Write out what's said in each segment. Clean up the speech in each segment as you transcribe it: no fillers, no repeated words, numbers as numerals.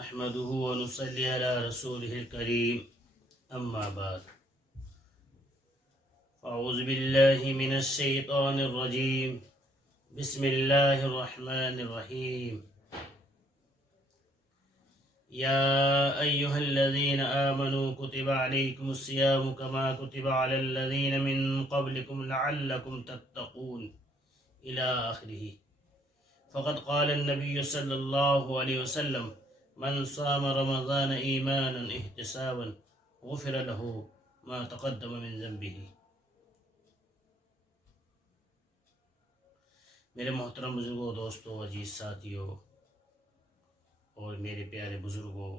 نحمده ونصلي على رسوله الكريم أما بعد أعوذ بالله من الشيطان الرجيم بسم الله الرحمن الرحيم يا أيها الذين آمنوا كتب عليكم الصيام كما كتب على الذين من قبلكم لعلكم تتقون إلى آخره. فقد قال النبي صلى الله عليه وسلم من صام رمضان ایمانا احتسابا غفر له ما تقدم من ذنبه. میرے محترم بزرگوں، دوستوں، عزیز ساتھیوں اور میرے پیارے بزرگوں،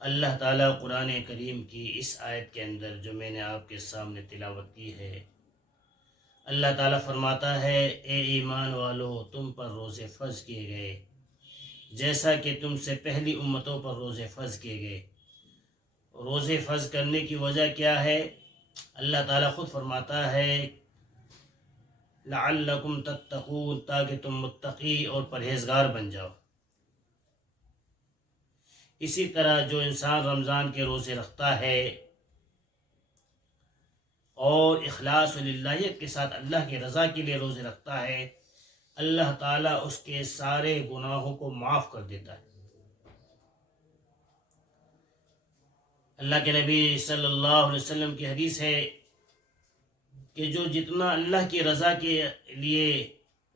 اللہ تعالیٰ قرآن کریم کی اس آیت کے اندر جو میں نے آپ کے سامنے تلاوت کی ہے، اللہ تعالیٰ فرماتا ہے اے ایمان والو، تم پر روزے فرض کیے گئے جیسا کہ تم سے پہلی امتوں پر روزے فرض کیے گئے. روزے فرض کرنے کی وجہ کیا ہے؟ اللہ تعالیٰ خود فرماتا ہے لعلکم تتقون، تاکہ تم متقی اور پرہیزگار بن جاؤ. اسی طرح جو انسان رمضان کے روزے رکھتا ہے اور اخلاص و للہیت کے ساتھ اللہ کی رضا کے لیے روزے رکھتا ہے، اللہ تعالیٰ اس کے سارے گناہوں کو معاف کر دیتا ہے. اللہ کے نبی صلی اللہ علیہ وسلم کی حدیث ہے کہ جو جتنا اللہ کی رضا کے لیے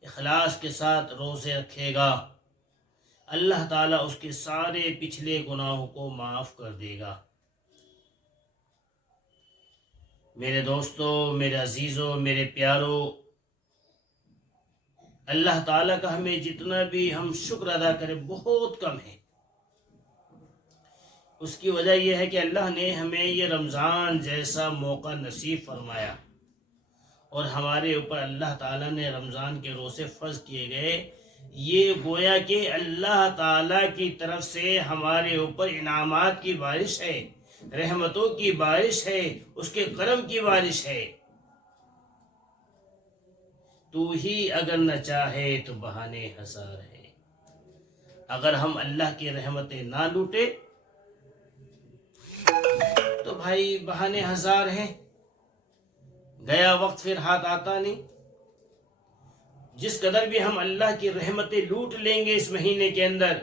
اخلاص کے ساتھ روزے رکھے گا، اللہ تعالیٰ اس کے سارے پچھلے گناہوں کو معاف کر دے گا. میرے دوستوں، میرے عزیزوں، میرے پیاروں، اللہ تعالیٰ کا ہمیں جتنا بھی ہم شکر ادا کریں بہت کم ہے. اس کی وجہ یہ ہے کہ اللہ نے ہمیں یہ رمضان جیسا موقع نصیب فرمایا اور ہمارے اوپر اللہ تعالیٰ نے رمضان کے روزے فرض کیے گئے. یہ گویا کہ اللہ تعالیٰ کی طرف سے ہمارے اوپر انعامات کی بارش ہے، رحمتوں کی بارش ہے، اس کے کرم کی بارش ہے. تو ہی اگر نہ چاہے تو بہانے ہزار ہے. اگر ہم اللہ کی رحمتیں نہ لوٹے تو بھائی بہانے ہزار ہیں، گیا وقت پھر ہاتھ آتا نہیں. جس قدر بھی ہم اللہ کی رحمتیں لوٹ لیں گے اس مہینے کے اندر،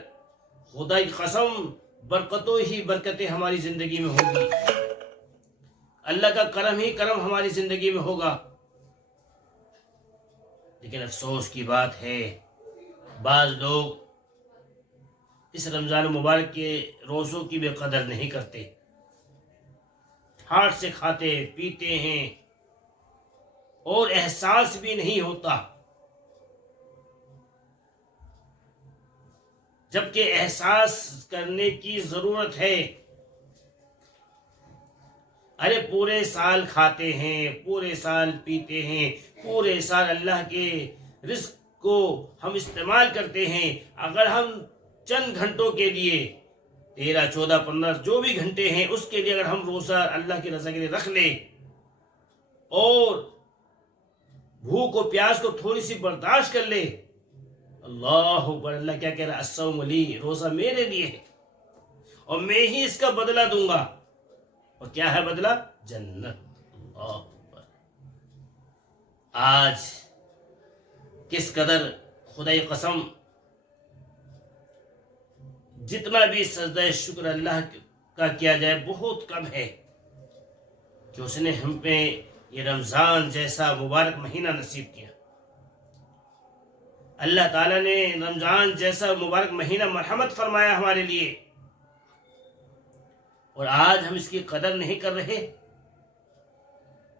خدا کی قسم برکتوں ہی برکتیں ہماری زندگی میں ہوگی، اللہ کا کرم ہی کرم ہماری زندگی میں ہوگا. لیکن افسوس کی بات ہے بعض لوگ اس رمضان مبارک کے روزوں کی بے قدر نہیں کرتے، ہاتھ سے کھاتے پیتے ہیں اور احساس بھی نہیں ہوتا، جبکہ احساس کرنے کی ضرورت ہے. ارے پورے سال کھاتے ہیں، پورے سال پیتے ہیں، پورے سال اللہ کے رزق کو ہم استعمال کرتے ہیں. اگر ہم چند گھنٹوں کے لیے 13 14 15 جو بھی گھنٹے ہیں اس کے لیے اگر ہم روزہ اللہ کی رضا کے لیے رکھ لیں اور بھوک و پیاس کو تھوڑی سی برداشت کر لے، اللہ اکبر، اللہ کیا کہہ رہا ہے؟ الصوم لی، روزہ میرے لیے ہے اور میں ہی اس کا بدلہ دوں گا. اور کیا ہے بدلہ؟ جنت. اللہ اکبر. آج کس قدر خدائی قسم جتنا بھی سجدہ شکر اللہ کا کیا جائے بہت کم ہے کہ اس نے ہم پہ یہ رمضان جیسا مبارک مہینہ نصیب کیا. اللہ تعالیٰ نے رمضان جیسا مبارک مہینہ مرحمت فرمایا ہمارے لیے، اور آج ہم اس کی قدر نہیں کر رہے.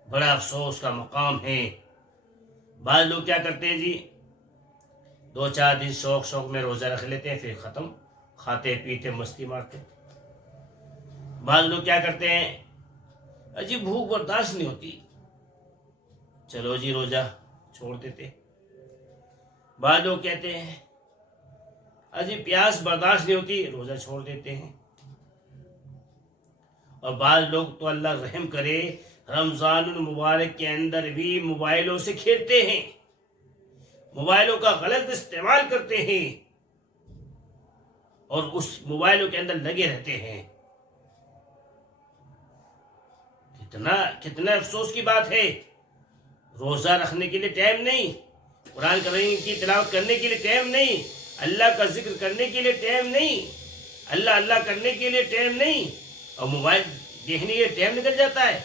بڑا افسوس کا مقام ہے. بعض لوگ کیا کرتے ہیں جی، 2 4 دن شوق میں روزہ رکھ لیتے ہیں، پھر ختم، کھاتے پیتے مستی مارتے. بعض لوگ کیا کرتے ہیں، اجی بھوک برداشت نہیں ہوتی، چلو جی روزہ چھوڑ دیتے. بعض لوگ کہتے ہیں اجی پیاس برداشت نہیں ہوتی، روزہ چھوڑ دیتے ہیں. اور بعض لوگ تو اللہ رحم کرے رمضان المبارک کے اندر بھی موبائلوں سے کھیلتے ہیں، موبائلوں کا غلط استعمال کرتے ہیں. اور اس موبائلوں کے اندر لگے رہتے ہیں. کتنا افسوس کی بات ہے. روزہ رکھنے کے لیے ٹائم نہیں، قرآن کریم کی تلاوت کرنے کے لیے ٹائم نہیں، اللہ کا ذکر کرنے کے لیے ٹائم نہیں، اللہ کرنے کے لیے ٹائم نہیں، اور موبائل دیکھنے کے لیے ٹائم نکل جاتا ہے.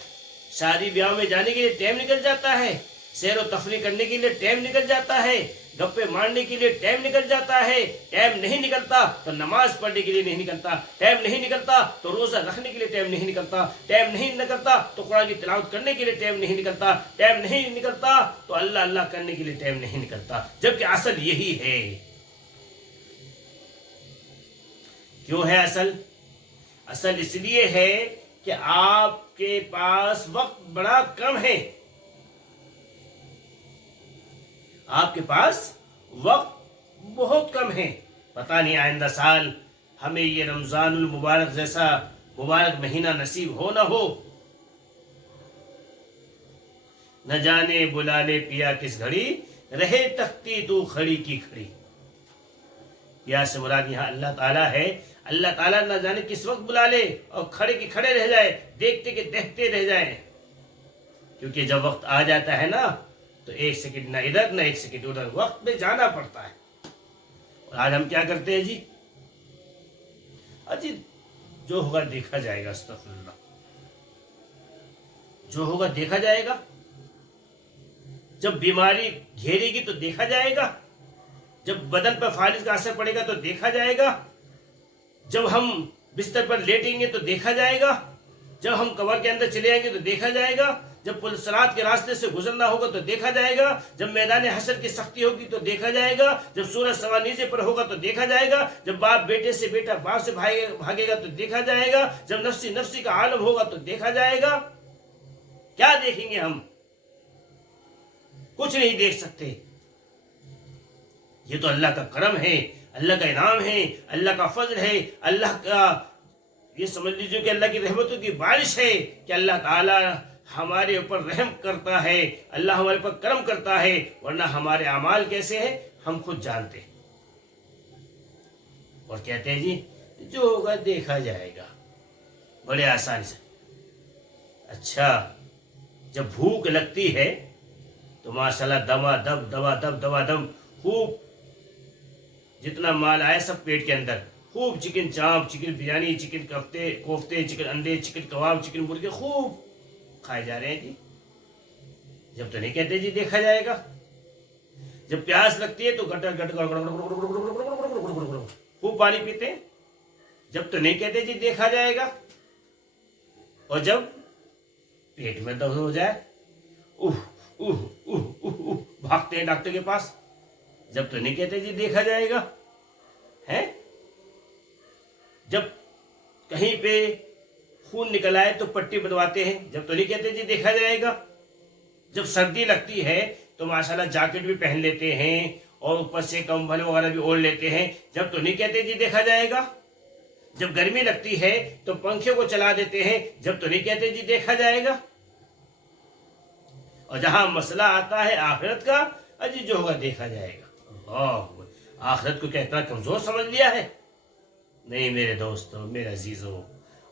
شادی بیاہ میں جانے کے لیے ٹائم نکل جاتا ہے، سیر و تفریح کرنے کے لیے ٹائم نکل جاتا ہے، گپے مارنے کے لیے ٹائم نکل جاتا ہے. ٹائم نہیں نکلتا تو نماز پڑھنے کے لیے نہیں نکلتا، ٹائم نہیں نکلتا تو روزہ رکھنے کے لیے ٹائم نہیں نکلتا، ٹائم نہیں نکلتا تو قرآن کی تلاوت کرنے کے لیے ٹائم نہیں نکلتا، ٹائم نہیں نکلتا تو اللہ کرنے کے لیے ٹائم نہیں نکلتا. جبکہ اصل یہی ہے. کیوں ہے اصل اس لیے ہے کہ آپ کے پاس وقت بڑا کم ہے. آپ کے پاس وقت بہت کم ہے. پتہ نہیں آئندہ سال ہمیں یہ رمضان المبارک جیسا مبارک مہینہ نصیب ہو نہ ہو. نہ جانے بلا لے پیا کس گھڑی، رہے تختی تو کھڑی کی کھڑی. پیا سے مراد یہاں اللہ تعالیٰ ہے. اللہ تعالیٰ نہ جانے کس وقت بلا لے اور کھڑے کے کھڑے رہ جائے، دیکھتے کے دیکھتے رہ جائیں. کیونکہ جب وقت آ جاتا ہے نا تو ایک سیکنڈ نہ ادھر نہ ایک سیکنڈ ادھر، وقت میں جانا پڑتا ہے. اور آج ہم کیا کرتے ہیں جی جو ہوگا دیکھا جائے گا. استغفر اللہ. جو ہوگا دیکھا جائے گا. جب بیماری گھیرے گی تو دیکھا جائے گا، جب بدن پر فالج کا اثر پڑے گا تو دیکھا جائے گا، جب ہم بستر پر لیٹیں گے تو دیکھا جائے گا، جب ہم قبر کے اندر چلے آئیں گے تو دیکھا جائے گا، جب پل صراط کے راستے سے گزرنا ہوگا تو دیکھا جائے گا، جب میدان حشر کی سختی ہوگی تو دیکھا جائے گا، جب سورج سوا نیزے پر ہوگا تو دیکھا جائے گا، جب باپ بیٹے سے، بیٹا باپ سے بھاگے گا تو دیکھا جائے گا، جب نفسی کا عالم ہوگا تو دیکھا جائے گا. کیا دیکھیں گے ہم؟ کچھ نہیں دیکھ سکتے. یہ تو اللہ کا کرم ہے، اللہ کا انعام ہے، اللہ کا فضل ہے، اللہ کا یہ سمجھ لیجیے کہ اللہ کی رحمتوں کی بارش ہے کہ اللہ تعالی ہمارے اوپر رحم کرتا ہے، اللہ ہمارے اوپر کرم کرتا ہے. ورنہ ہمارے اعمال کیسے ہیں ہم خود جانتے ہیں. اور کہتے ہیں جی جو ہوگا دیکھا جائے گا، بڑے آسانی سے. اچھا جب بھوک لگتی ہے تو ماشاءاللہ دما دم خوب جتنا مال آئے سب پیٹ کے اندر، خوب چکن چاپ، چکن بریانی، چکن کوفتے، چکن انڈے، چکن کباب، چکن مرغے خوب کھائے جا رہے ہیں جی. جب تو نہیں کہتے جی دیکھا جائے گا. جب پیاس لگتی ہے تو گٹر خوب پانی پیتے ہیں. جب تو نہیں کہتے جی دیکھا جائے گا. اور جب پیٹ میں درد ہو جائے بھاگتے ہیں ڈاکٹر کے پاس. جب تو نہیں کہتے جی دیکھا جائے گا. ہے جب کہیں پہ خون نکل آئے تو پٹی بنواتے ہیں. جب تو نہیں کہتے جی دیکھا جائے گا. جب سردی لگتی ہے تو ماشاءاللہ جاکٹ بھی پہن لیتے ہیں اور اوپر سے کمبل وغیرہ بھی اوڑھ لیتے ہیں. جب تو نہیں کہتے جی دیکھا جائے گا. جب گرمی لگتی ہے تو پنکھے کو چلا دیتے ہیں. جب تو نہیں کہتے جی دیکھا جائے گا. اور جہاں مسئلہ آتا ہے آخرت کا، اجی جو ہوگا دیکھا جائے گا. آخرت کو کہتا کمزور سمجھ لیا ہے؟ نہیں میرے دوستو، میرے عزیزو،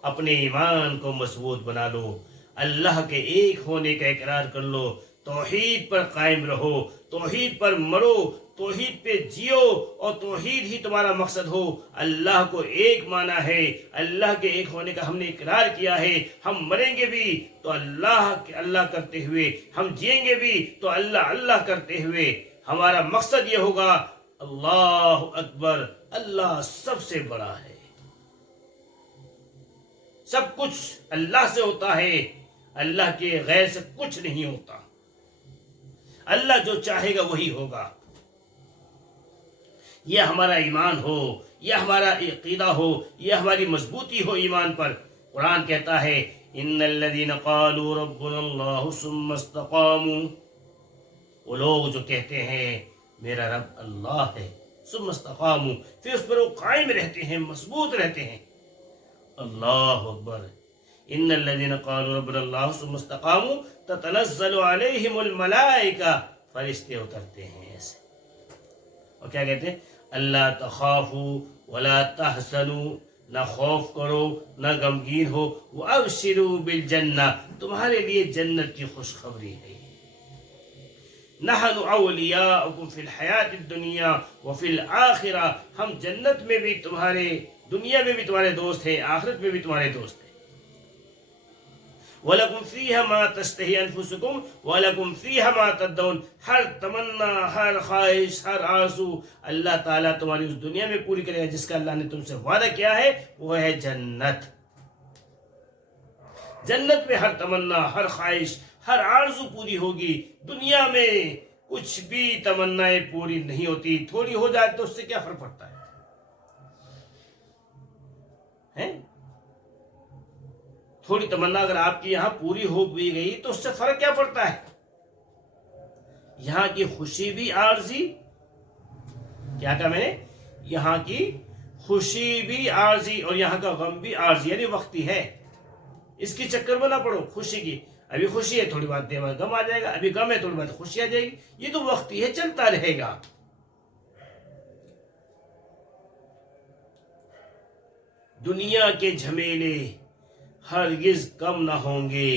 اپنے ایمان کو مضبوط بنا لو، اللہ کے ایک ہونے کا اقرار کر لو، توحید پر قائم رہو، توحید پر مرو، توحید پہ جیو اور توحید ہی تمہارا مقصد ہو. اللہ کو ایک مانا ہے، اللہ کے ایک ہونے کا ہم نے اقرار کیا ہے. ہم مریں گے بھی تو اللہ کرتے ہوئے، ہم جئیں گے بھی تو اللہ کرتے ہوئے. ہمارا مقصد یہ ہوگا اللہ اکبر، اللہ سب سے بڑا ہے. سب کچھ اللہ سے ہوتا ہے، اللہ کے غیر سے کچھ نہیں ہوتا. اللہ جو چاہے گا وہی ہوگا. یہ ہمارا ایمان ہو، یہ ہمارا عقیدہ ہو، یہ ہماری مضبوطی ہو ایمان پر. قرآن کہتا ہے ان الذین قالوا ربنا اللہ ثم استقاموا، وہ لوگ جو کہتے ہیں میرا رب اللہ ہے، ثم استقاموا، پھر اس پر وہ قائم رہتے ہیں، مضبوط رہتے ہیں. اللہ اکبر. ان الذین قالوا ربنا اللہ ثم استقاموا تتنزل علیہم الملائکہ، فرشتے اترتے ہیں ایسے. اور کیا کہتے ہیں؟ اللہ تخافوا ولا تحزنوا، نہ خوف کرو نہ غمگین ہو، وابشروا بالجنہ، تمہارے لیے جنت کی خوشخبری ہے۔ نحن اولیاؤکم فی الحیات الدنیا وفی الآخرہ، ہم جنت میں بھی تمہارے، دنیا میں بھی تمہارے دوست ہیں، آخرت میں بھی تمہارے دوست ہیں۔ وَلَكُمْ فِيهَا مَا تَشْتَهِي أَنفُسُكُمْ وَلَكُمْ فِيهَا مَا تَدَّعُونَ، ہر تمنا، ہر خواہش، ہر آرزو اللہ تعالیٰ تمہاری اس دنیا میں پوری کرے گا جس کا اللہ نے تم سے وعدہ کیا ہے، وہ ہے جنت۔ جنت میں ہر تمنا، ہر خواہش، ہر آرزو پوری ہوگی۔ دنیا میں کچھ بھی تمنائیں پوری نہیں ہوتی، تھوڑی ہو جائے تو اس سے کیا فرق پڑتا ہے؟ تھوڑی تمنا اگر آپ کی یہاں پوری ہو بھی گئی تو اس سے فرق کیا پڑتا ہے؟ یہاں کی خوشی بھی عارضی، کیا کہا میں نے؟ یہاں کی خوشی بھی عارضی اور یہاں کا غم بھی عارضی، یعنی وقتی ہے۔ اس کی چکر میں نہ پڑو خوشی کی، ابھی خوشی ہے تھوڑی بات دیر بعد غم آ جائے گا، ابھی غم ہے تھوڑی بات خوشی آ جائے گی، یہ تو وقتی ہے، چلتا رہے گا۔ دنیا کے جھمیلے ہرگز کم نہ ہوں گے،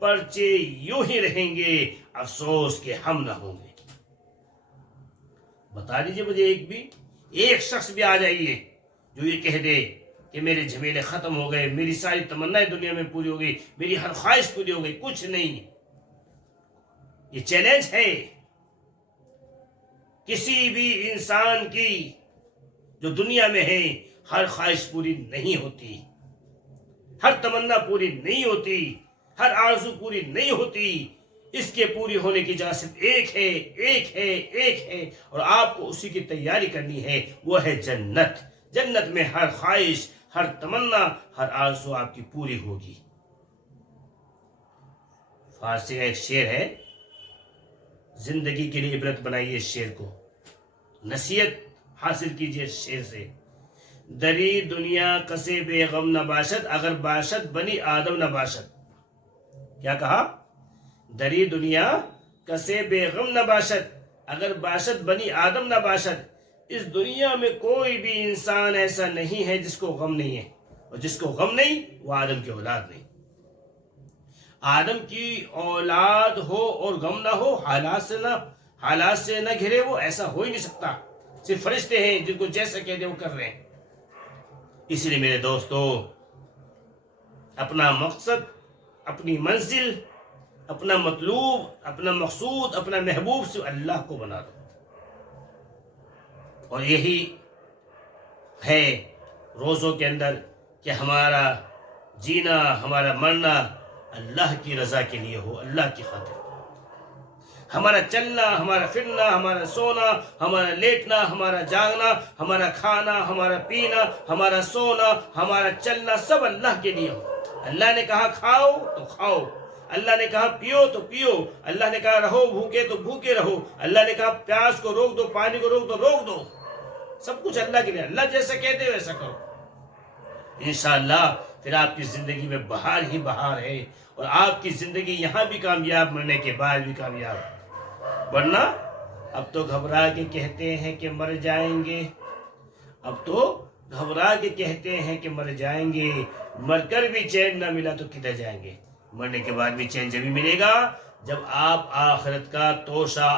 پرچے یوں ہی رہیں گے، افسوس کہ ہم نہ ہوں گے۔ بتا دیجئے مجھے ایک شخص بھی آ جائیے جو یہ کہہ دے کہ میرے جھمیلے ختم ہو گئے، میری ساری تمنائیں دنیا میں پوری ہو گئی، میری ہر خواہش پوری ہو گئی۔ کچھ نہیں، یہ چیلنج ہے کسی بھی انسان کی جو دنیا میں ہے، ہر خواہش پوری نہیں ہوتی، ہر تمنا پوری نہیں ہوتی، ہر آرزو پوری نہیں ہوتی۔ اس کے پوری ہونے کی جگہ صرف ایک ہے اور آپ کو اسی کی تیاری کرنی ہے، وہ ہے جنت۔ جنت میں ہر خواہش، ہر تمنا، ہر آرزو آپ کی پوری ہوگی۔ فارسی کا ایک شعر ہے، زندگی کے لیے عبرت بنائیے اس شعر کو، نصیحت حاصل کیجئے اس شعر سے۔ دری دنیا کسے بے غم نہ باشد، اگر باشد بنی آدم نہ باشد۔ کیا کہا؟ دری دنیا کسے بے غم نہ باشد، اگر باشد بنی آدم نہ باشد۔ اس دنیا میں کوئی بھی انسان ایسا نہیں ہے جس کو غم نہیں ہے، اور جس کو غم نہیں وہ آدم کی اولاد نہیں۔ آدم کی اولاد ہو اور غم نہ ہو، حالات سے نہ گھرے، وہ ایسا ہو ہی نہیں سکتا۔ صرف فرشتے ہیں جن کو جیسا کہہ دے وہ کر رہے ہیں۔ اسی لیے میرے دوستو، اپنا مقصد، اپنی منزل، اپنا مطلوب، اپنا مقصود، اپنا محبوب سے اللہ کو بنا دو، اور یہی ہے روزوں کے اندر کہ ہمارا جینا، ہمارا مرنا اللہ کی رضا کے لیے ہو، اللہ کی خاطر۔ ہمارا چلنا، ہمارا پھرنا، ہمارا سونا، ہمارا لیٹنا، ہمارا جاگنا، ہمارا کھانا، ہمارا پینا، ہمارا سونا، ہمارا چلنا سب اللہ کے لیے ہو۔ اللہ نے کہا کھاؤ تو کھاؤ، اللہ نے کہا پیو تو پیو، اللہ نے کہا رہو بھوکے تو بھوکے رہو، اللہ نے کہا پیاس کو روک دو، پانی کو روک دو، روک دو۔ سب کچھ اللہ کے لیے، اللہ جیسا کہتے ویسا کرو، انشاءاللہ پھر آپ کی زندگی میں بہار ہی بہار ہے، اور آپ کی زندگی یہاں بھی کامیاب، مرنے کے بعد بھی کامیاب۔ ورنہ اب تو گھبرا کے کہتے ہیں کہ مر جائیں گے، اب تو گھبرا کے کہتے ہیں کہ مر جائیں گے، مر کر بھی چین نہ ملا تو کدھر جائیں گے؟ مرنے کے بعد بھی چین جبھی ملے گا جب آپ آخرت کا توشہ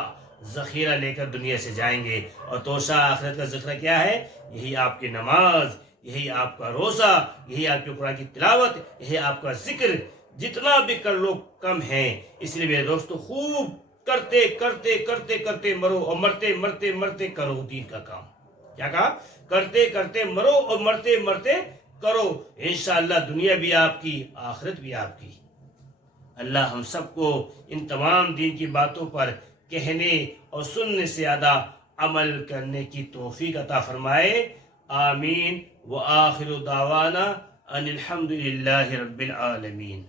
ذخیرہ لے کر دنیا سے جائیں گے۔ اور توشہ آخرت کا ذخیرہ کیا ہے؟ یہی آپ کی نماز، یہی آپ کا روزہ، یہی آپ کی قرآن کی تلاوت، یہی آپ کا ذکر۔ جتنا بھی کر لو کم ہے، اس لیے میرے دوستو خوب کرتے کرتے کرتے کرتے مرو، اور مرتے مرتے مرتے کرو دین کا کام۔ کیا کہا؟ کرتے کرتے مرو اور مرتے مرتے کرو، انشاءاللہ دنیا بھی آپ کی، آخرت بھی آپ کی۔ اللہ ہم سب کو ان تمام دین کی باتوں پر کہنے اور سننے سے زیادہ عمل کرنے کی توفیق عطا فرمائے، آمین۔ وآخر دعوانا ان الحمد للہ رب العالمین۔